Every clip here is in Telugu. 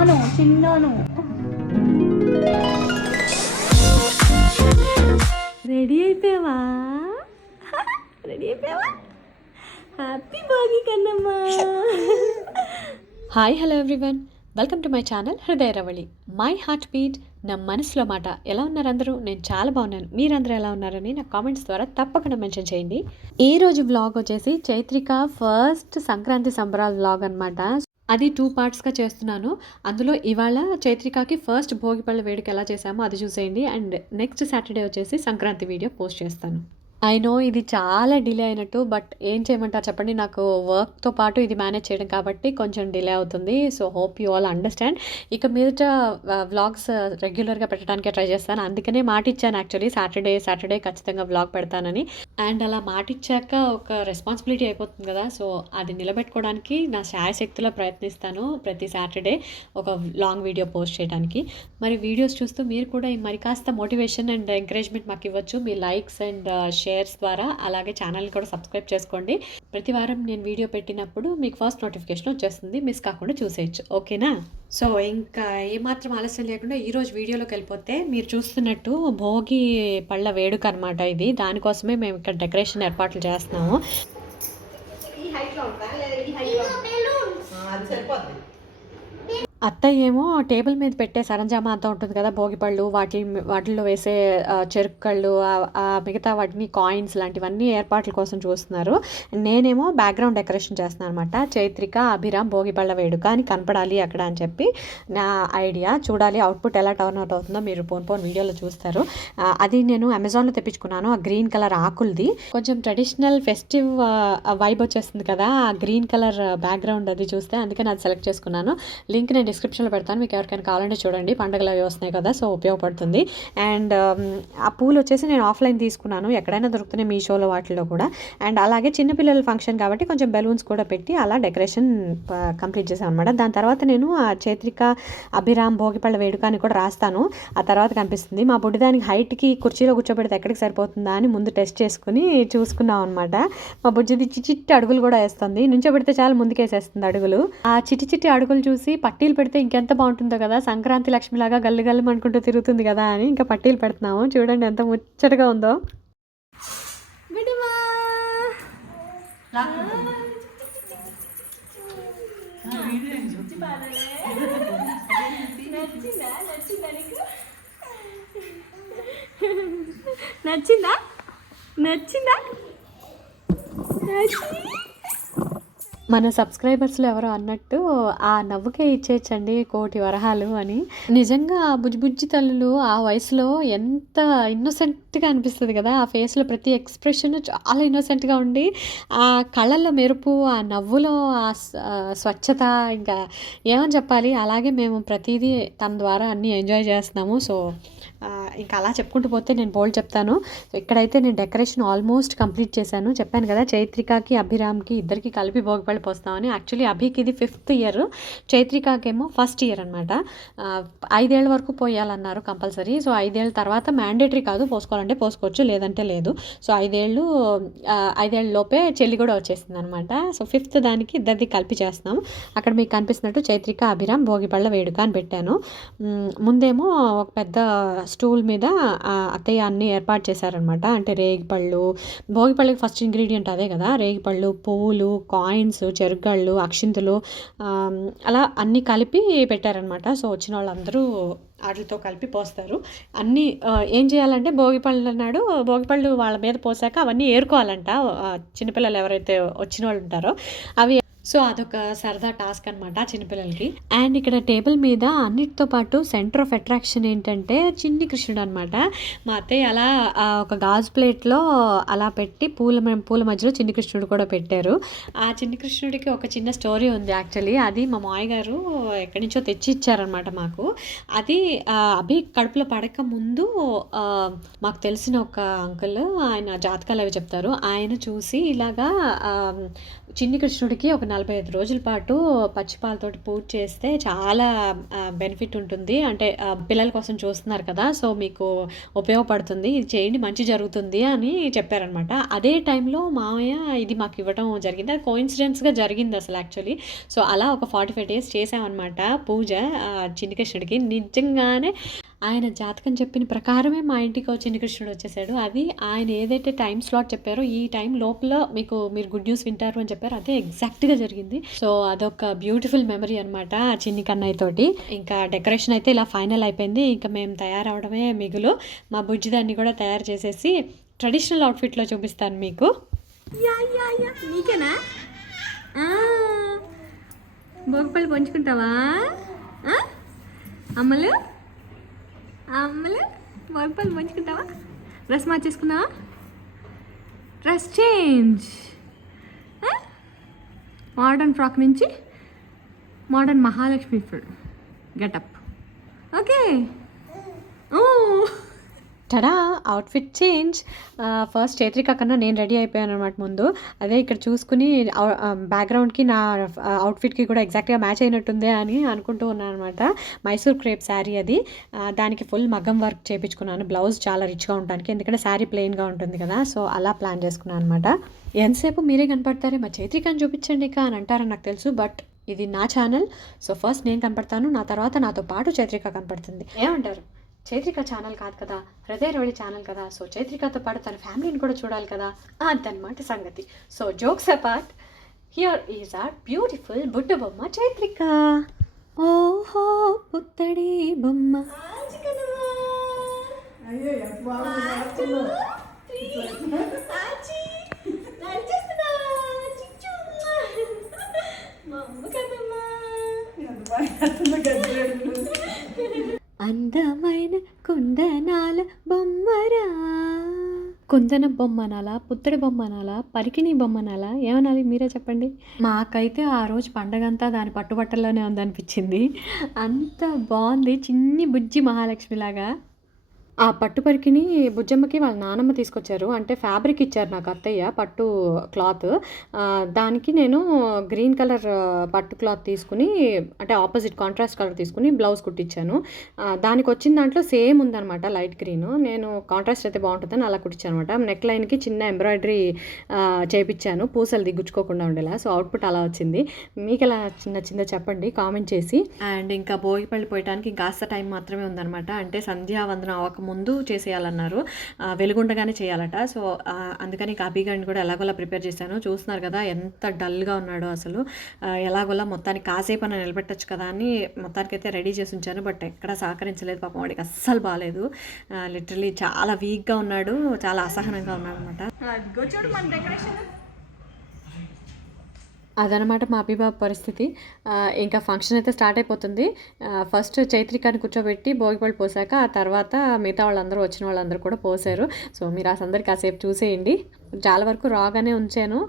చిన్నాను చిన్నాను. రెడీ అయిపోయావా? రెడీ అయిపోయావా? హ్యాపీ భోగి కన్నమ్మా. Hi hello everyone, welcome to my channel Hrudaya Ravali, my heart beat, నా మనసులో మాట. ఎలా ఉన్నారు అందరూ? నేను చాలా బాగున్నాను. మీరందరూ ఎలా ఉన్నారని నా కామెంట్స్ ద్వారా తప్పకుండా మెన్షన్ చేయండి. ఈ రోజు వ్లాగ్ వచ్చేసి చైత్రిక ఫస్ట్ సంక్రాంతి సంబరాల వ్లాగ్ అనమాట. అది 2 పార్ట్స్గా చేస్తున్నాను. అందులో ఇవాళ చైత్రికకి ఫస్ట్ భోగిపళ్ళ వేడుక ఎలా చేసామో అది చూసేయండి. అండ్ నెక్స్ట్ సాటర్డే వచ్చేసి సంక్రాంతి వీడియో పోస్ట్ చేస్తాను. ఐ నో ఇది చాలా డిలే అయినట్టు, బట్ ఏం చేయమంటారు చెప్పండి, నాకు వర్క్తో పాటు ఇది మేనేజ్ చేయడం కాబట్టి కొంచెం డిలే అవుతుంది. So hope you all understand. ఇక మీదట వ్లాగ్స్ రెగ్యులర్గా పెట్టడానికే ట్రై చేస్తాను. అందుకనే మాట ఇచ్చాను యాక్చువల్లీ సాటర్డే ఖచ్చితంగా వ్లాగ్ పెడతానని. అండ్ అలా మాట ఇచ్చాక ఒక రెస్పాన్సిబిలిటీ అయిపోతుంది కదా, సో అది నిలబెట్టుకోవడానికి నా శాయశక్తిలో ప్రయత్నిస్తాను ప్రతి సాటర్డే ఒక లాంగ్ వీడియో పోస్ట్ చేయడానికి. మరి వీడియోస్ చూస్తూ మీరు కూడా మరి కాస్త మోటివేషన్ అండ్ ఎంకరేజ్మెంట్ మాకు ఇవ్వచ్చు మీ లైక్స్ అండ్ షేర్స్ ద్వారా. అలాగే ఛానల్ని కూడా సబ్స్క్రైబ్ చేసుకోండి. ప్రతి వారం నేను వీడియో పెట్టినప్పుడు మీకు ఫస్ట్ నోటిఫికేషన్ వచ్చేస్తుంది, మిస్ కాకుండా చూసేయచ్చు. ఓకేనా? సో ఇంకా ఏమాత్రం ఆలస్యం లేకుండా ఈరోజు వీడియోలోకి వెళ్ళిపోతే, మీరు చూస్తున్నట్టు భోగి పళ్ళ వేడుక అనమాట ఇది. దానికోసమే మేము ఇక్కడ డెకరేషన్ ఏర్పాట్లు చేస్తున్నాము. అత్తయ్య ఏమో టేబుల్ మీద పెట్టే సరంజామా అంతా ఉంటుంది కదా, భోగిపళ్ళు, వాటిల్లో వేసే చెరుకళ్ళు, మిగతా వాటిని కాయిన్స్ లాంటివన్నీ ఏర్పాట్ల కోసం చూస్తున్నారు. నేనేమో బ్యాక్గ్రౌండ్ డెకరేషన్ చేస్తున్నాను అనమాట. చైత్రిక అభిరామ్ భోగిపళ్ళ వేడుక అని కనపడాలి అక్కడ అని చెప్పి నా ఐడియా. చూడాలి అవుట్పుట్ ఎలా టర్న్ అవుట్ అవుతుందో మీరు పోన్ వీడియోలో చూస్తారు. అది నేను అమెజాన్లో తెప్పించుకున్నాను. ఆ గ్రీన్ కలర్ ఆకులది కొంచెం ట్రెడిషనల్ ఫెస్టివ్ వైబ్ వచ్చేస్తుంది కదా ఆ గ్రీన్ కలర్ బ్యాక్గ్రౌండ్ అది చూస్తే, అందుకని అది సెలెక్ట్ చేసుకున్నాను. లింక్ నేను డిస్క్రిప్షన్లో పెడతాను, మీకు ఎవరికైనా కావాలంటే చూడండి. పండుగలు అవి వస్తున్నాయి కదా, సో ఉపయోగపడుతుంది. అండ్ ఆ పూలు వచ్చేసి నేను ఆఫ్లైన్ తీసుకున్నాను, ఎక్కడైనా దొరుకుతున్నాయి మీషోలో వాటిలో కూడా. అండ్ అలాగే చిన్నపిల్లల ఫంక్షన్ కాబట్టి కొంచెం బెలూన్స్ కూడా పెట్టి అలా డెకరేషన్ కంప్లీట్ చేశాను అనమాట. దాని తర్వాత నేను ఆ చైత్రిక అభిరామ్ భోగిపళ్ళ వేడుక అని కూడా రాస్తాను, ఆ తర్వాత కనిపిస్తుంది. మా బుడ్డిదానికి హైట్కి కుర్చీలో కూర్చోబెడితే ఎక్కడికి సరిపోతుందా అని ముందు టెస్ట్ చేసుకుని చూసుకున్నాం అనమాట. మా బుజ్జిది చిట్టి అడుగులు కూడా వేస్తుంది, నుంచోబెడితే చాలా ముందుకేసేస్తుంది అడుగులు. ఆ చిట్టి అడుగులు చూసి పట్టీలు పెడితే ఇంకెంత బాగుంటుందో కదా, సంక్రాంతి లక్ష్మిలాగా గల్లు గల్లు అనుకుంటూ తిరుగుతుంది కదా అని ఇంకా పట్టీలు పెడుతున్నాము. చూడండి ఎంత ముచ్చటగా ఉందో. నచ్చిందా? నచ్చిందా? మన సబ్స్క్రైబర్స్లో ఎవరో అన్నట్టు ఆ నవ్వుకే ఇచ్చేయచ్చండి 1,000,000 వరహాలు అని. నిజంగా బుజ్జి తల్లులు ఆ వయసులో ఎంత ఇన్నోసెంట్గా అనిపిస్తుంది కదా, ఆ ఫేస్లో ప్రతి ఎక్స్ప్రెషన్ చాలా ఇన్నోసెంట్గా ఉండి, ఆ కళ్ళల్లో మెరుపు, ఆ నవ్వులో ఆ స్వచ్ఛత, ఇంకా ఏమని చెప్పాలి. అలాగే మేము ప్రతిదీ తన ద్వారా అన్నీ ఎంజాయ్ చేస్తున్నాము. సో ఇంకా అలా చెప్పుకుంటూ పోతే నేను బోల్డ్ చెప్తాను. సో ఇక్కడైతే నేను డెకరేషన్ ఆల్మోస్ట్ కంప్లీట్ చేశాను. చెప్పాను కదా చైత్రికకి అభిరామ్కి ఇద్దరికి కలిపి భోగిపళ్ళు పోస్తామని. యాక్చువల్లీ అభికి ఇది 5th ఇయర్, చైత్రికకేమో 1st ఇయర్ అనమాట. 5 ఏళ్ళ వరకు పోయాలన్నారు కంపల్సరీ. సో 5 ఏళ్ళ తర్వాత మ్యాండేటరీ కాదు, పోసుకోవాలంటే పోసుకోవచ్చు, లేదంటే లేదు. సో 5 ఏళ్ళ లోపే చెల్లి కూడా వచ్చేసింది అనమాట. సో 5th దానికి ఇద్దరిది కలిపి చేస్తున్నాం. అక్కడ మీకు కనిపిస్తున్నట్టు చైత్రిక అభిరామ్ భోగిపళ్ళ వేడుక అని పెట్టాను. ముందేమో ఒక పెద్ద స్టూల్ మీద అత్తయ్య అన్నీ ఏర్పాటు చేశారనమాట. అంటే రేగిపళ్ళు, భోగిపళ్ళకి ఫస్ట్ ఇంగ్రీడియంట్ అదే కదా, రేగిపళ్ళు, పువ్వులు, కాయిన్స్, చెరుగళ్ళు, అక్షింతలు, అలా అన్నీ కలిపి పెట్టారనమాట. సో వచ్చిన వాళ్ళందరూ వాటితో కలిపి పోస్తారు. అన్నీ ఏం చేయాలంటే భోగిపళ్ళు నాడు భోగిపళ్ళు వాళ్ళ మీద పోసాక అవన్నీ ఏరుకోవాలంట చిన్నపిల్లలు ఎవరైతే వచ్చిన వాళ్ళు ఉంటారో అవి. సో అదొక సరదా టాస్క్ అనమాట చిన్నపిల్లలకి. అండ్ ఇక్కడ టేబుల్ మీద అన్నిటితో పాటు సెంటర్ ఆఫ్ అట్రాక్షన్ ఏంటంటే చిన్ని కృష్ణుడు అనమాట. మా అత్తయ్య అలా ఒక గాజు ప్లేట్లో అలా పెట్టి పూల మధ్యలో చిన్ని కృష్ణుడు కూడా పెట్టారు. ఆ చిన్ని కృష్ణుడికి ఒక చిన్న స్టోరీ ఉంది యాక్చువల్లీ. అది మా మామయ్య గారు ఎక్కడి నుంచో తెచ్చి ఇచ్చారనమాట మాకు. అది అభి కడుపులో పడక ముందు మాకు తెలిసిన ఒక అంకుల్, ఆయన జాతకాలు అవి చెప్తారు, ఆయన చూసి ఇలాగా చిన్ని కృష్ణుడికి ఒక 45 రోజుల పాటు పచ్చిపాలతోటి పూజ చేస్తే చాలా బెనిఫిట్ ఉంటుంది. అంటే పిల్లల కోసం చూస్తున్నారు కదా! సో, మీకు ఉపయోగపడుతుంది. ఇది చేయండి మంచి జరుగుతుంది అని చెప్పారనమాట. అదే టైంలో మామయ్య ఇది మాకు ఇవ్వటం జరిగింది. అది కోయిన్సిడెన్స్‌గా జరిగింది అసలు యాక్చువల్లీ. సో, అలా ఒక 45 డేస్ చేశామనమాట పూజ చిన్ని కృష్ణుడికి. నిజంగానే ఆయన జాతకం చెప్పిన ప్రకారమే మా ఇంటికి చిన్ని కృష్ణుడు వచ్చేసాడు. అది ఆయన ఏదైతే టైం స్లాట్ చెప్పారో ఈ టైం లోపల మీరు గుడ్ న్యూస్ వింటారు అని చెప్పారు. అదే ఎగ్జాక్ట్‌గా జరిగింది. సో, అదొక బ్యూటిఫుల్ మెమరీ అనమాట చిన్ని కన్నయ్య తోటి. ఇంకా డెకరేషన్ అయితే ఇలా ఫైనల్ అయిపోయింది. ఇంకా మేము తయారవడమే మిగులు. మా బుజ్జిదాన్ని కూడా తయారు చేసేసి ట్రెడిషనల్ అవుట్ఫిట్లో చూపిస్తాను మీకు. నీకేనా భోగిపళ్ళు పంచుకుంటావా అమ్మలు? భోగిపళ్ళు పంచుకుంటావా? డ్రెస్ మార్చేసుకున్నావా? డ్రెస్ చేంజ్, మోడర్న్ ఫ్రాక్ నుంచి modern Mahalakshmi full getup. Okay, tada outfit change. First Chaitrika కన్నా నేను రెడీ అయిపోయాను అనమాట ముందు. అదే ఇక్కడ చూసుకుని బ్యాక్గ్రౌండ్కి నా అవుట్ఫిట్కి కూడా ఎగ్జాక్ట్గా మ్యాచ్ అయినట్టుందే అని అనుకుంటూ ఉన్నాను అనమాట. మైసూర్ క్రేప్ శారీ అది. దానికి ఫుల్ మగ్గం వర్క్ చేయించుకున్నాను. బ్లౌజ్ చాలా రిచ్గా ఉండడానికి, ఎందుకంటే శారీ ప్లెయిన్గా ఉంటుంది కదా. సో, అలా ప్లాన్ చేసుకున్నాను అనమాట. ఎంతసేపు మీరే కనపడతారే మా చైత్రికని చూపించండి ఇక అని అంటారని నాకు తెలుసు. బట్ ఇది నా ఛానల్. సో, ఫస్ట్ నేను కనపడతాను, నా తర్వాత నాతో పాటు చైత్రిక కనపడుతుంది. ఏమంటారు? చైత్రిక ఛానల్ కాదు కదా, హృదయ రవళి ఛానల్ కదా. సో, చైత్రికతో పాటు తన ఫ్యామిలీని కూడా చూడాలి కదా, అదనమాట సంగతి. So, jokes apart, here is our beautiful బుట్ట బొమ్మ చైత్రిక. ఓహో పుత్తడి బొమ్మ. అందమైన కుందనాల బొమ్మరా. కుందన బొమ్మనాలా, పుత్తడి బొమ్మనాలా, పరికిణి బొమ్మనాలా, ఏమనాలి మీరే చెప్పండి. మాకైతే ఆ రోజు పండగంతా దాని పట్టుబట్టల్లోనే ఉందనిపించింది. అంత బాగుంది, చిన్ని బుజ్జి మహాలక్ష్మిలాగా. ఆ పట్టు పరికిని బుజ్జమ్మకి వాళ్ళ నానమ్మ తీసుకొచ్చారు. అంటే ఫ్యాబ్రిక్ ఇచ్చారు నాకు అత్తయ్య, పట్టు క్లాత్. దానికి నేను గ్రీన్ కలర్ పట్టు క్లాత్ తీసుకుని, అంటే ఆపోజిట్ కాంట్రాస్ట్ కలర్ తీసుకుని బ్లౌజ్ కుట్టించాను. దానికి వచ్చిన దాంట్లో సేమ్ ఉందనమాట, లైట్ గ్రీన్. నేను కాంట్రాస్ట్ అయితే బాగుంటుందని అలా కుట్టించాను అనమాట. నెక్ లైన్కి చిన్న ఎంబ్రాయిడరీ చేయించాను, పూసలు దిగ్గుచ్చుకోకుండా ఉండేలా. సో, అవుట్పుట్ అలా వచ్చింది. మీకు ఎలా చిన్న చెప్పండి కామెంట్ చేసి. అండ్ ఇంకా భోగిపళ్ళు పోయటానికి ఇంకాస్త టైం మాత్రమే ఉందనమాట. అంటే సంధ్యావందనం అవ్వక ముందు చేసేయాలన్నారు, వెలుగుండగానే చేయాలట. సో, అందుకని కాపీగాడిని కూడా ఎలాగోలా ప్రిపేర్ చేశాను. చూస్తున్నారు కదా ఎంత డల్గా ఉన్నాడో అసలు. ఎలాగోలా మొత్తానికి కాసేపు అని నిలబెట్టచ్చు కదా అని మొత్తానికి అయితే రెడీ చేసి ఉంచాను. బట్ ఎక్కడా సహకరించలేదు పాపం, వాడికి అస్సలు బాగాలేదు. లిటరలీ చాలా వీక్గా ఉన్నాడు, చాలా అసహనంగా ఉన్నాడు అనమాట. అదనమాట మా అభిబాబు పరిస్థితి. ఇంకా ఫంక్షన్ అయితే స్టార్ట్ అయిపోతుంది. ఫస్ట్ చైత్రికాని కూర్చోబెట్టి భోగిపళ్ళు పోసాక ఆ తర్వాత మిగతా వాళ్ళందరూ వచ్చిన వాళ్ళందరూ కూడా పోసారు. సో, మీరు ఆ సందరి కాసేపు చూసేయండి. చాలా వరకు రాగానే ఉంచాను.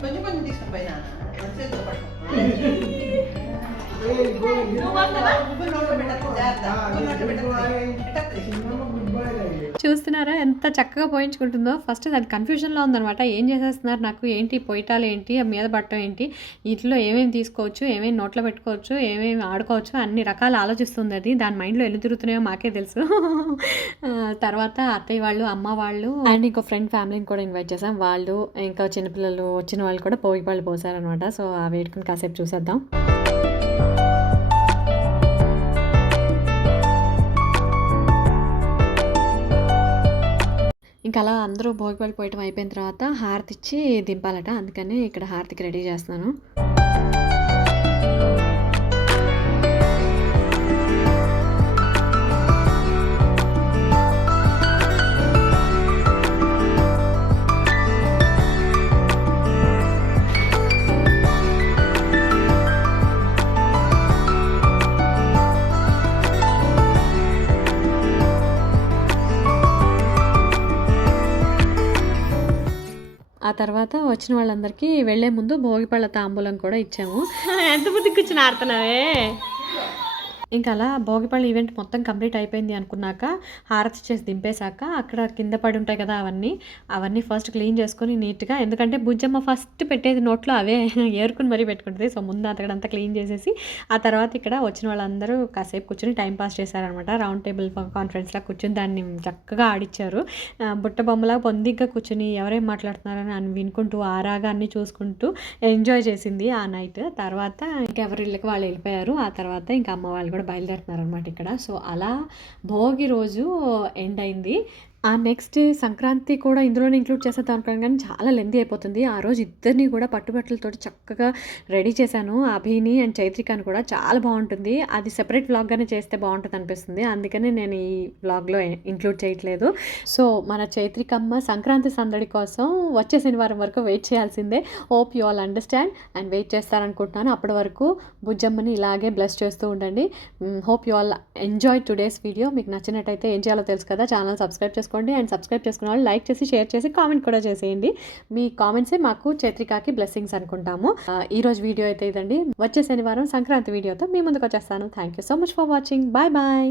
కొంచెం తీసుకుపోయినా చూస్తున్నారా ఎంత చక్కగా పోయించుకుంటుందో. ఫస్ట్ అది కన్ఫ్యూజన్లో ఉందనమాట, ఏం చేసేస్తున్నారు, నాకు ఏంటి పొయ్యటాలు ఏంటి, మీద పట్టం ఏంటి, వీటిలో ఏమేమి తీసుకోవచ్చు, ఏమేమి నోట్లో పెట్టుకోవచ్చు, ఏమేమి ఆడుకోవచ్చు, అన్ని రకాలు ఆలోచిస్తుంది అది. దాని మైండ్లో ఎన్ని తిరుగుతున్నాయో మాకే తెలుసు. తర్వాత అత్తయ్య వాళ్ళు, అమ్మ వాళ్ళు అండ్ ఇంకో ఫ్రెండ్ ఫ్యామిలీని కూడా ఇన్వైట్ చేసాం. వాళ్ళు ఇంకా చిన్నపిల్లలు వచ్చిన వాళ్ళు కూడా భోగిపళ్ళు పోసారనమాట. సో, ఆ వేడుకని కాసేపు చూసేద్దాం. ఇంకా అలా అందరూ భోగిపళ్ళు పోయటం అయిపోయిన తర్వాత హారతి ఇచ్చి దింపాలట. అందుకని ఇక్కడ హారతికి రెడీ చేస్తున్నాను. ఆ తర్వాత వచ్చిన వాళ్ళందరికీ వెళ్ళే ముందు భోగిపళ్ళ తాంబూలం కూడా ఇచ్చాము. ఎంత బుద్ధి కూర్చుని ఆడుతున్నావే. ఇంకా అలా భోగిపళ్ళు ఈవెంట్ మొత్తం కంప్లీట్ అయిపోయింది అనుకున్నాక హారతి చేసి దింపేశాక అక్కడ కింద పడి ఉంటాయి కదా అవన్నీ ఫస్ట్ క్లీన్ చేసుకొని నీట్గా, ఎందుకంటే బుజ్జమ్మ ఫస్ట్ పెట్టేది నోట్లో అవే ఏరుకుని మరీ పెట్టుకుంటుంది. సో ముందు అతడంతా క్లీన్ చేసేసి ఆ తర్వాత ఇక్కడ వచ్చిన వాళ్ళందరూ కాసేపు కూర్చొని టైం పాస్ చేశారనమాట. రౌండ్ టేబుల్ కాన్ఫరెన్స్లా కూర్చొని దాన్ని చక్కగా ఆడిచ్చారు. బుట్ట బొమ్మలా పొందిగ్గా కూర్చొని ఎవరేం మాట్లాడుతున్నారని అని వినుకుంటూ ఆరాగా అన్నీ చూసుకుంటూ ఎంజాయ్ చేసింది ఆ నైట్. తర్వాత ఇంకెవరి ఇళ్ళకి వాళ్ళు వెళ్ళిపోయారు. ఆ తర్వాత ఇంకా అమ్మ వాళ్ళు కూడా బయలుదేరుతున్నారనమాట ఇక్కడ. సో అలా భోగి రోజు ఎండ్ అయింది. ఆ నెక్స్ట్ సంక్రాంతి కూడా ఇందులోనే ఇంక్లూడ్ చేసేద్దాం అనుకున్నాను కానీ చాలా లెంతీ అయిపోతుంది. ఆ రోజు ఇద్దరిని కూడా పట్టుబట్టలతోటి చక్కగా రెడీ చేశాను. అభిని అండ్ చైత్రికని కూడా చాలా బాగుంటుంది. అది సెపరేట్ వ్లాగ్గానే చేస్తే బాగుంటుంది అనిపిస్తుంది. అందుకని నేను ఈ వ్లాగ్లో ఇంక్లూడ్ చేయట్లేదు. సో మన చైత్రికమ్మ సంక్రాంతి సందడి కోసం వచ్చే శనివారం వరకు వెయిట్ చేయాల్సిందే. Hope you all understand and wait చేస్తారనుకుంటున్నాను. అప్పటి వరకు బుజ్జమ్మని ఇలాగే బ్లెస్ చేస్తూ ఉండండి. Hope you all enjoy today's video. మీకు నచ్చినట్టయితే ఏం చేయాలో తెలుసు కదా, ఛానల్ సబ్స్క్రైబ్ చేసుకోండి. అండ్ సబ్స్క్రైబ్ చేసుకున్న వాళ్ళు లైక్ చేసి షేర్ చేసి కామెంట్ కూడా చేసేయండి. మీ కామెంట్సే మాకు చైత్రికకి బ్లెస్సింగ్స్ అనుకుంటాము. ఈరోజు వీడియో అయితే ఇదండి. వచ్చే శనివారం సంక్రాంతి వీడియోతో మీ ముందుకు వచ్చేస్తాను. Thank you so much for watching. Bye bye.